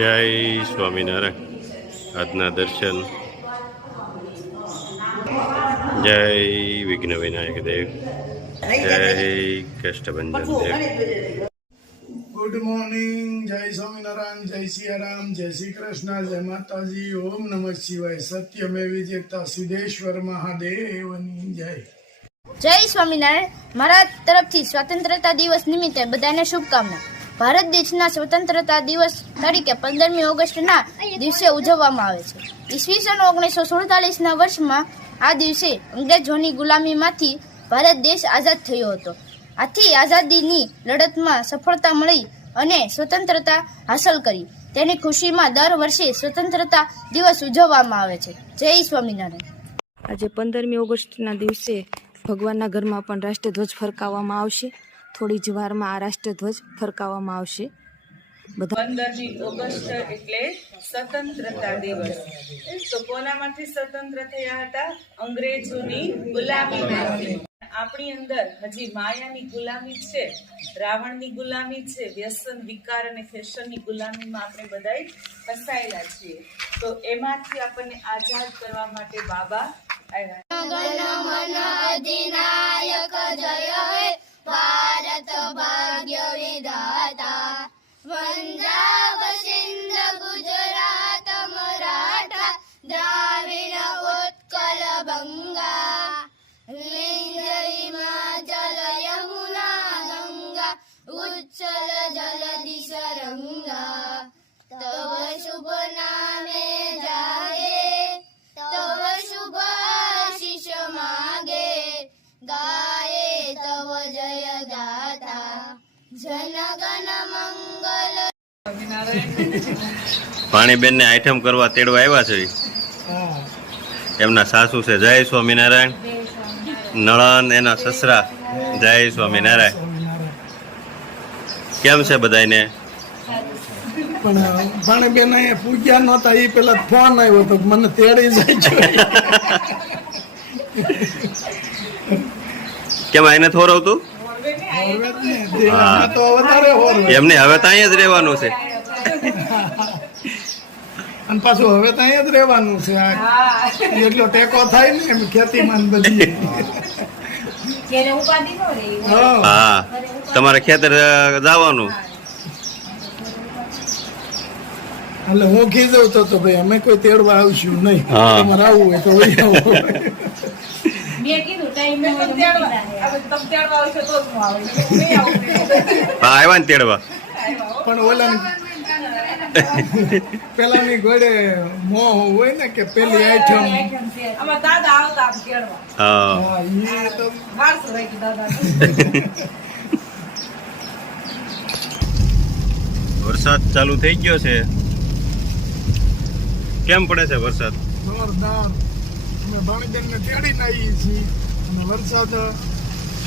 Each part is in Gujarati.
જય સ્વામિનારાયણ. આજના દર્શન. જય વિઘ્ન વિનાયક દેવ, જય કષ્ટભંજન દેવ. Good morning. જય સ્વામિનારાયણ, જય સિયારામ, જય શ્રી કૃષ્ણ, જય માતાજી. ઓમ નમઃ શિવાય. સત્યમેવ જયતે સિદ્ધેશ્વર મહાદેવની જય. જય સ્વામિનારાયણ. મારા તરફથી સ્વતંત્રતા દિવસ નિમિત્તે બધાને શુભકામના. ભારત દેશના સ્વતંત્રતા દિવસ તરીકે 15મી ઓગસ્ટના દિવસે ઉજવવામાં આવે છે. ઈસવીસન 1947ના વર્ષમાં આ દિવસે અંગ્રેજોની ગુલામીમાંથી ભારત દેશ આઝાદ થયો હતો. આથી આઝાદીની લડતમાં સફળતા મળી અને સ્વતંત્રતા હાંસલ કરી. તેની ખુશીમાં દર વર્ષે સ્વતંત્રતા દિવસ ઉજવવામાં આવે છે. જય સ્વામિનારાયણ. આજે 15મી ઓગસ્ટના દિવસે ભગવાનના ઘરમાં પણ રાષ્ટ્રધ્વજ ફરકાવવામાં આવશે. થોડી જ વારમાં આ રાષ્ટ્રધ્વજ ફરકાવવામાં આવશે. 15મી ઓગસ્ટ એટલે સ્વતંત્રતા દિવસ. તો કોનામાંથી સ્વતંત્ર થયા હતા? અંગ્રેજોની ગુલામીમાંથી. આપણી અંદર હજી માયાની ગુલામી છે, રાવણની ગુલામી છે, વ્યસન, વિકાર અને ફેશનની ગુલામીમાં આપણે બધાય ફસાયેલા છીએ. તો એમાંથી આપણને આઝાદ કરવા માટે બાબા આવ્યા. ભારત ભાગ્ય વિધાતા પંજાબ સિંધ ગુજરાત મરાઠા દ્રાવિડ ઉત્કલ બંગા વિંધ્ય હિમાચલ યમુના ગંગા ઉચ્ચલ જલધિ સરંગા તવ શુભ નામે જાગે તવ શુભ આશીષ માગે ગાયે તવ જય ગાતા જનગણ મંગલ. પાણીબેન ને આઈટમ કરવા તેડવા આવ્યા છે. એમના સાસુ છે. જય સ્વામિનારાયણ. નળન એના સસરા. જય સ્વામિનારાયણ. કેમ છે બધાને? પણ ભાણેબેન અહીંયા પૂજ્યા નહોતા, એ પેલા ફોન આવ્યો તો મને તેડી જાય છે. કેમ આઈને થોરવતું? એમને હવે તો અહીંયા જ રહેવાનું છે. અને પાછું હવે તો અહીંયા જ રહેવાનું છે. એટલો ટેકો થાય ને એમ ખેતીમાં બધી. હા, તમારે ખેતર જવાનું. એટલે હું કીધું તો ભાઈ અમે કોઈ તેડવા આવશું નહીં, તમારે આવવું હોય તો વહી આવો. આવ્યા ને તેડવા. પણ ઓલા પેલાની ઘોડે મોહ હોય ને કે પેલી આઈટમ. વરસાદ ચાલુ થઈ ગયો છે. કેમ પડે છે વરસાદ? જોરદાર. અમે ભાણીબેન ને તેડીને આવીએ છીએ અને વરસાદ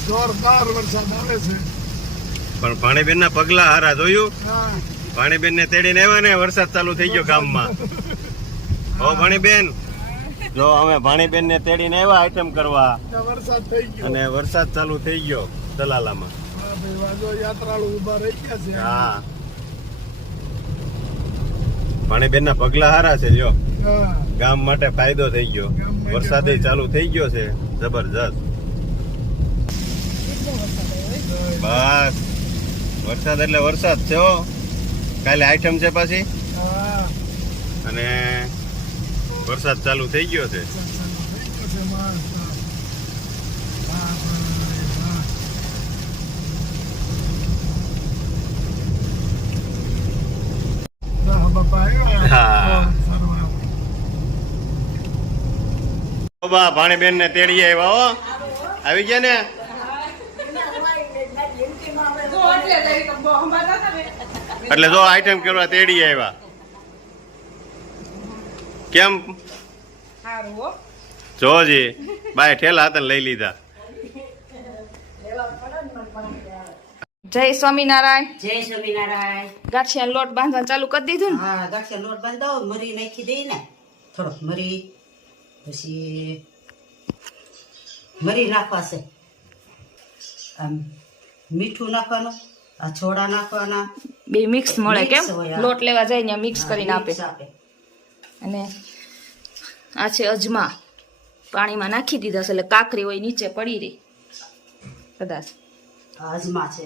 જોરદાર વરસાદ આવે છે. પણ ભાણીબેન ના પગલા હારા જોયું? ભાણીબેન ને તેડીને આવ્યા ને વરસાદ ચાલુ થઈ ગયો ગામમાં. હો ભાણીબેન, જો અમે ભાણીબેન ને તેડીને આવ્યા આઈટમ કરવા વરસાદ થઈ ગયો અને વરસાદ ચાલુ થઈ ગયો દલાલામાં. યાત્રાળુ ઉભા રહી ગયા છે. હા, ભાણીબેન ના પગલા હારા છે. જો ગામ માટે ફાયદો થઈ ગયો. વરસાદ ચાલુ થઈ ગયો છે જબરજસ્ત. બસ વરસાદ એટલે વરસાદ છે. કાલે આઈટમ છે પાછી અને વરસાદ ચાલુ થઈ ગયો છે. ભાણીબેન ને તેડી આવ્યા. હો, આવી ગયા ને. એટલે જો આઈટમ કરવા તેડી આવ્યા. કેમ સારું હો. જોજી બાય ઠેલા હતા ને લઈ લીધા. જય સ્વામિનારાયણ. જય સ્વામિનારાયણ. ગાંઠિયા લોટ બાંધવા ચાલુ કરી દીધું ને? હા, ગાંઠિયા લોટ બાંધાવો, મરી નાખી દઈ ને, થોડોક મરી, પછી મરી નાખવા છે, આમ મીઠું નાખવાનું, આ છોડા નાખવાના. બે મિક્સ મળે કેમ? Mix હોય, હા. લોટ લેવા જાય ને મિક્સ કરીને આપે. Mix આપે. અને આ છે અજમા, પાણીમાં નાખી દીધા છે એટલે કાકરી હોય નીચે પડી રહી કદાચ. આ અજમા છે.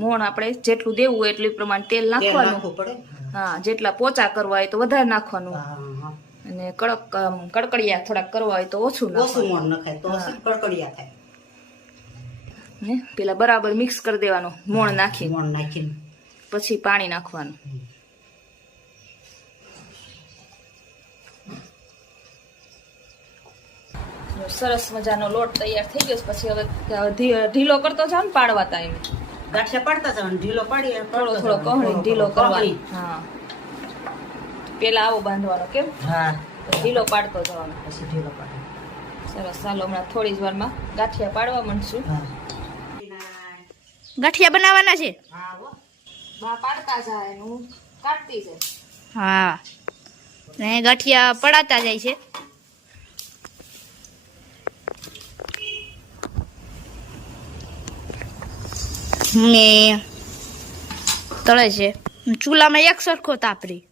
મોણ આપણે જેટલું દેવું હોય એટલું પ્રમાણે તેલ તેલ નાખવાનું. નાખવું પડે. હા, જેટલા પોચા કરવા હોય તો વધારે નાખવાનું, હા, હા. અને કડક કડકડિયા થોડાક કરવા હોય તો ઓછું ઓછું નાખવાનું. મોણ નખાય તો કડકડિયા થાય. ને પેલા બરાબર મિક્સ કરી દેવાનું મોણ નાખી, મોણ નાખીને પછી પાણી નાખવાનું. સરસ મજાનો લોટ તૈયાર થઈ ગયો છે. પછી હવે ઢીલો કરતો જાવ ને પાડવા ટાઈમે ગાંઠિયા પાડતા જવાનું, ઢીલો પાડીએ, થોડો થોડો કહણી ઢીલો કરવાનો. હા, પેલા આવો બાંધવાનો કેમ, હા, પછી ઢીલો પાડતો જવાનો. પછી ઢીલો પાડે. સરસ, ચાલો હમણાં થોડી જ વારમાં ગાંઠિયા પાડવા માંડશું. હા. ગાંઠિયા બનાવવાના છે. હા, હો. બા પાડતા જાય ને હું કાઢતી જાય. હા, ને ગાંઠિયા પડાતા જાય છે. ને તળે છે ચૂલામાં એક સરખો તાપરી.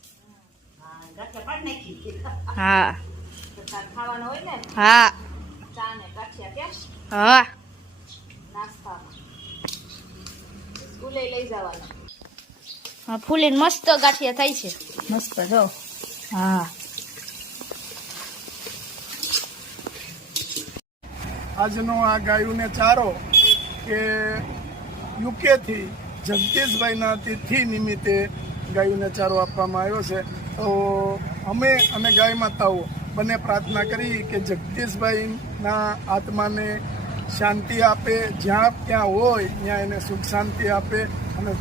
ગાંઠિયા પાડી નાખી. હા ખાવાના હોય ને હા ચા ને ગાંઠિયા કે હા નાસ્તામાં સ્કૂલે લઈ જવાના. હા, ફૂલીને મસ્ત ગાંઠિયા થાય છે. મસ્ત જો. હા, આજનો આ ગાયોને ચારો કે યુકેથી જગદીશભાઈના તિથિ નિમિત્તે ગાયોને ચારો આપવામાં આવ્યો છે. તો અમે અને ગાય માતાઓ બંને પ્રાર્થના કરી કે જગદીશભાઈના આત્માને શાંતિ આપે, જ્યાં ક્યાં હોય ત્યાં એને સુખ શાંતિ આપે, અને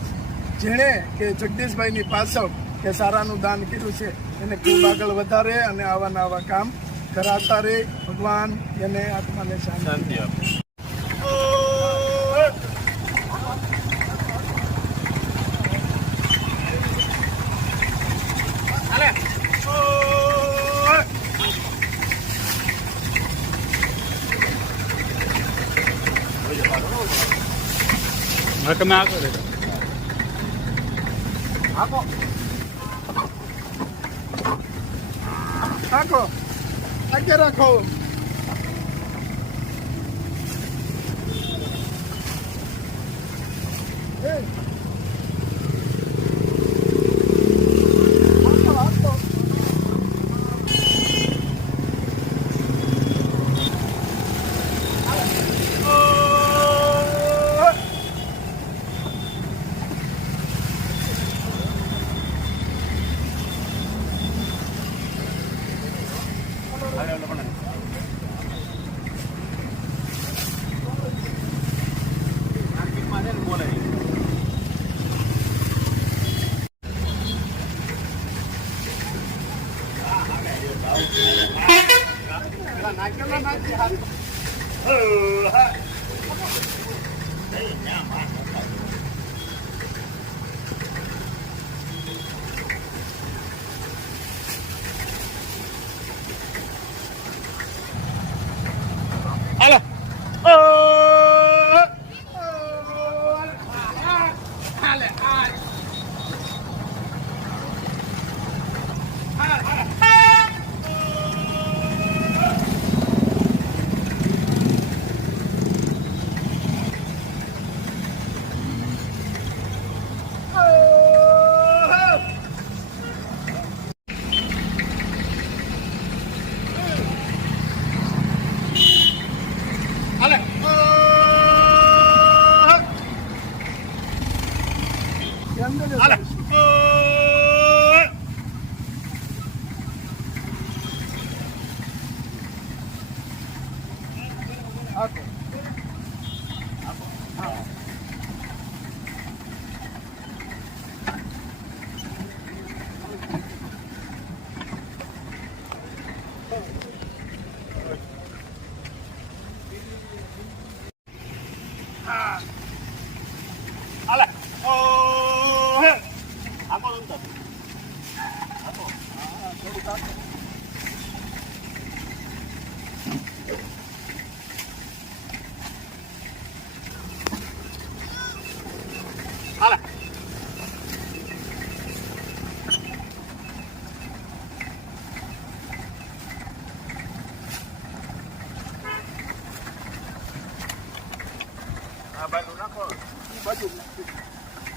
જેણે કે જગદીશભાઈની પાછળ કે સારાનું દાન કર્યું છે એને ખૂબ આગળ વધારે અને આવા નવા કામ કરાતા રહે. ભગવાન એને આત્માને શાંતિ શાંતિ આપે. રાખો, આજે રાખો. બાજુ નાખી.